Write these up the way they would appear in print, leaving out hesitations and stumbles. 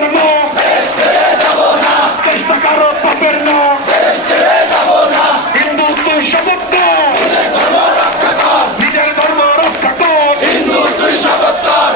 ধর্ম চেষ্টা করো পাপের না হিন্দু তুই শপথ কর নিজের ধর্ম রক্ষা কর হিন্দু তুই শপথ কর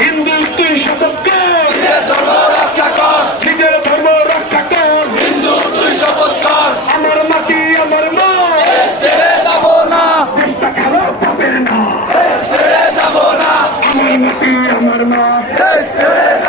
হিন্দু তুই শপথ কর নিজের ধর্ম রক্ষা কর হিন্দু তুই শপথ কর আমার মাটি আমার মা ছেড়ে যাব না চেষ্টা করো পাবে না ছেড়ে যাব না আমার মাটি আমার মা ছেড়ে